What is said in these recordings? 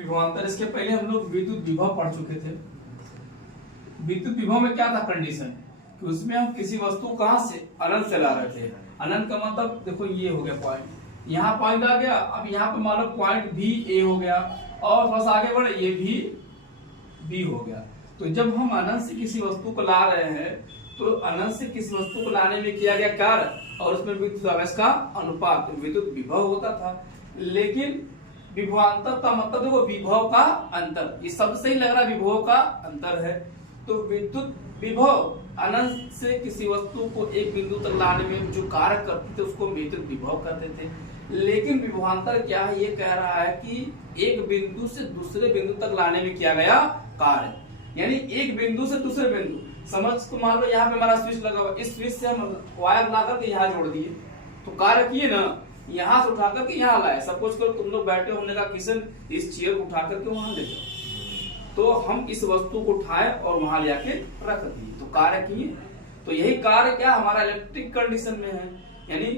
विभवांतर, इसके पहले हम लोग विद्युत विभव पढ़ चुके थे। विद्युत विभव में क्या था कंडीशन कि उसमें हम किसी वस्तु कहां से अनंत से ला रहे थे। अनंत का मतलब देखो ये हो गया पॉइंट, यहाँ पॉइंट आ गया। अब यहाँ पे मान लो पॉइंट भी ए हो गया और बस आगे बढ़े ये भी बी हो गया। तो जब हम अनंत से किसी वस्तु को ला रहे हैं तो अनंत से किसी वस्तु को लाने में किया गया कार्य और उसमें विद्युत आवेश का अनुपात विद्युत विभव होता था। लेकिन विभवांतर का मतलब देखो विभव का अंतर, ये सबसे ही लग रहा विभव का अंतर है। तो विद्युत विभव अनंत से किसी वस्तु को एक बिंदु तक लाने में जो कार्य करते थे उसको विद्युत विभव कहते थे। लेकिन विभवांतर क्या है, ये कह रहा है कि एक बिंदु से दूसरे बिंदु तक लाने में किया गया कार्य, यानी एक बिंदु से दूसरे बिंदु। समझ को मान लो यहाँ पे हमारा स्विच लगा हुआ, इस स्विच से हम वायर लाकर के यहाँ जोड़ दिए तो कार्य किए ना, यहाँ से उठाकर के यहाँ लाए। सपोज करो तुम लोग बैठे हो, हमने कहा किशन इस चेयर को उठा करके वहां ले जाओ, तो हम इस वस्तु को उठाए और वहां ले आके रख दिए तो कार्य किए। तो यही कार्य क्या हमारा इलेक्ट्रिक कंडीशन में है, यानी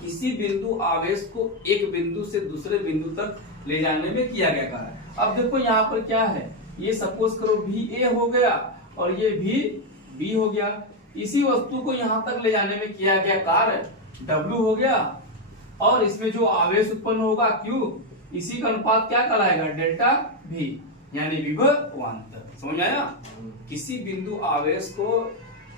किसी बिंदु आवेश को एक बिंदु से दूसरे बिंदु तक ले जाने में किया गया कार्य। अब देखो यहाँ पर क्या है, ये सपोज करो भी ए हो गया और ये भी बी हो गया। इसी वस्तु को यहाँ तक ले जाने में किया गया कार्य W हो गया और इसमें जो आवेश उत्पन्न होगा Q, इसी का अनुपात क्या कहलाएगा डेल्टा V, यानी विभवांतर। समझ आया? किसी बिंदु आवेश को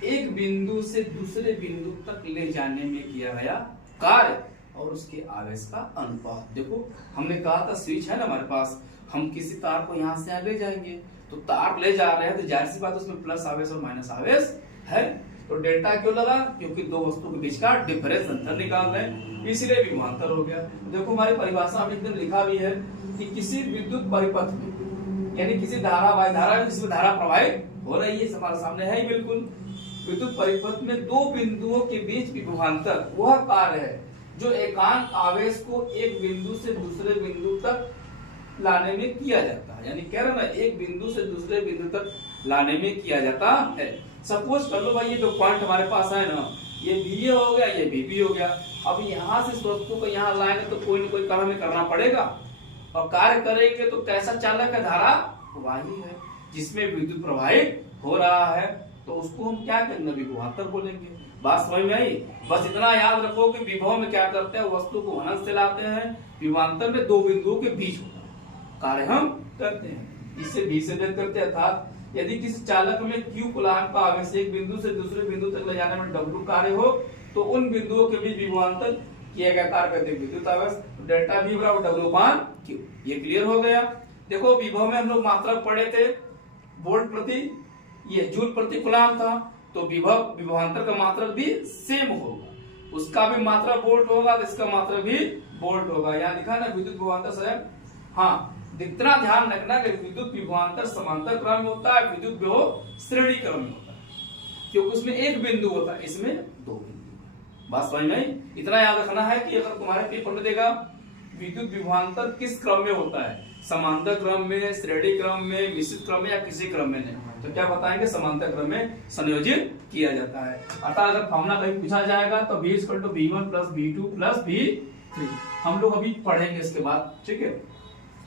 एक बिंदु से दूसरे बिंदु तक ले जाने में किया गया कार्य और उसके आवेश का अनुपात। देखो हमने कहा था स्विच है ना हमारे पास, हम किसी तार को यहाँ से ले जाएंगे तो तार ले जा रहे हैं तो जाहिर सी बात उसमें प्लस आवेश और माइनस आवेश है। तो डेल्टा क्यों लगा, क्योंकि दो वस्तु के बीच का डिफरेंस अंतर निकाल रहे हैं, इसलिए विभवांतर हो गया। देखो हमारी परिभाषा में एकदम लिखा भी है कि किसी विद्युत परिपथ में, यानी किसी धारा वायु धारा में जिसमें धारा प्रवाहित हो रही है, हमारे सामने है ही बिल्कुल। विद्युत परिपथ में दो बिंदुओं के बीच विभवांतर वह कार्य है जो एकांक आवेश को एक बिंदु से दूसरे बिंदु तक लाने में किया जाता है। यानी कह रहे ना एक बिंदु से दूसरे बिंदु तक लाने में किया जाता है। सपोज कर लो भाई ये जो पॉइंट हमारे पास है ना, ये बी हो गया, ये बी हो गया। अब यहाँ से इस वस्तु को यहाँ लाएंगे तो कोई न कोई कार्य हमें करना पड़ेगा और कार्य करेंगे तो कैसा चालक है, धारा प्रवाही है जिसमें विद्युत प्रवाहित हो रहा है, तो उसको हम क्या करेंगे, विभवांतर बोलेंगे। बात समझ में आई? बस इतना याद रखो कि विभव में क्या करते हैं, वस्तु को अनंत से लाते हैं, विभवांतर में दो बिंदुओं के बीच होता है कार्य हम करते हैं। इससे भी से व्यक्त करते हैं, अर्थात यदि किसी चालक में Q कुलांक का आवेश एक बिंदु से दूसरे बिंदु तक ले जाने में W कार्य हो तो उन बिंदुओं के बीच विभवांतर किया गया कार्य कहते हैं विद्युत आवेश। डेल्टा V बराबर W/Q। ये क्लियर हो गया। देखो विभव में हम लोग मात्रक पढ़े थे वोल्ट प्रति, ये जूल प्रति कुलाम था, तो विभव विभवांतर का मात्रक भी सेम होगा, उसका भी मात्रक वोल्ट होगा तो इसका मात्रक भी वोल्ट होगा। यहाँ लिखा ना विद्युत विभवांतर स्वयं। हाँ, इतना ध्यान रखना कि विद्युत विभवांतर समांतर क्रम में होता है, विद्युत विभव श्रेणी क्रम में होता है, क्योंकि उसमें एक बिंदु होता है, इसमें दो बिंदु। बात समझ में? इतना याद रखना है कि अगर तुम्हारे पेपर में देगा विद्युत विभवांतर किस क्रम में होता है, समांतर क्रम में, श्रेणी क्रम में, मिश्रित क्रम में या किसी क्रम में नहीं, तो क्या बताएंगे समांतर क्रम में संयोजित किया जाता है। अर्थात अगर फॉर्मूला कहीं पूछा जाएगा तो V = V1 + V2 + V3 हम लोग अभी पढ़ेंगे इसके बाद, ठीक है।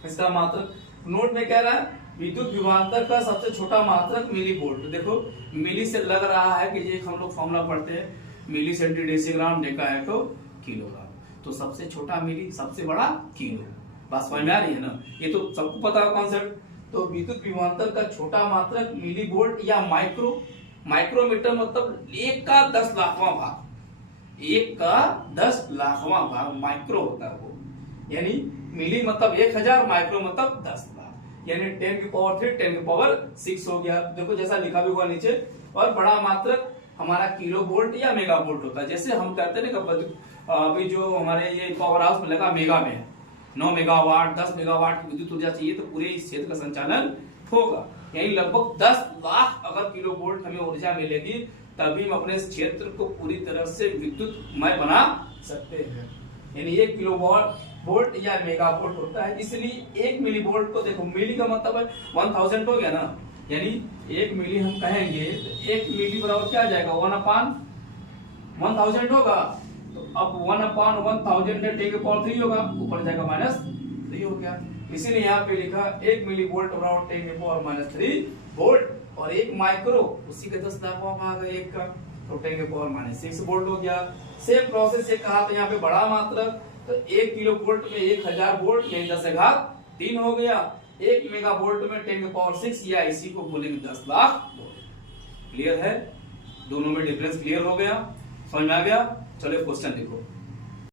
इसका मात्रक नोट में कह रहा है विद्युत विभवांतर का सबसे छोटा मात्रक मिली वोल्ट। देखो मिली से लग रहा है कि ये हम लोग फॉर्मूला पढ़ते हैं मिली सेंटी डेसीग्राम डेकाहेक्टो किलोग्राम, तो सबसे छोटा मिली, सबसे बड़ा किलो। बात समझ में आ रही है ना? ये तो सबको पता है कॉन्सेप्ट। तो विद्युत विभवांतर का छोटा मात्रक मिली वोल्ट या माइक्रो, माइक्रोमीटर मतलब 1 का 10 लाखवां भाग, 1 का 10 लाखवां भाग माइक्रो होता है वो, यानी मिली मतलब 1000, माइक्रो मतलब 10 लाख, यानी 10⁻³ 10⁻⁶ हो गया। देखो जैसा लिखा भी हुआ नीचे। और बड़ा मात्रक हमारा किलो वोल्ट या मेगा वोल्ट होता है। जैसे हम कहते हैं ना अभी जो हमारे ये पावर हाउस में लगा मेगा में 9 मेगावाट 10 मेगावाट की विद्युत ऊर्जा चाहिए तो पूरे इस क्षेत्र का संचालन होगा, यानी लगभग 10 लाख अगर किलो वोल्ट हमें ऊर्जा मिलेगी तभी हम अपने इस क्षेत्र को पूरी तरह से विद्युतमय बना सकते हैं। यानी 1 किलो वोल्ट या मेगा वोल्ट होता है। इसलिए 1 मिली वोल्ट को देखो, मिली का मतलब है 1000 हो गया ना, यानी 1 मिली हम कहेंगे तो 1 मिली बराबर क्या आ जाएगा 1/1000 होगा। तो अब 1/1000 10³ होगा, ऊपर जाएगा -3 हो गया। इसीलिए यहाँ पे लिखा 1 मिली वोल्ट अराउंड 10⁻³ वोल्ट और 1 माइक्रो उसी के 10 लाखवां भाग है 1 का, तो 10⁻⁶ वोल्ट हो गया। सेम प्रोसेस ये कहा था यहाँ पे बड़ा मात्रक, तो 1 किलो वोल्ट में 1000 वोल्ट यानी 10⁻³ हो गया। 1 मेगा वोल्ट में 10⁻⁶ या इसी को बोलेंगे 10 लाख वोल्ट। क्लियर है? दोनों में डिफरेंस क्लियर हो गया, समझ में आ गया? चलो क्वेश्चन देखो।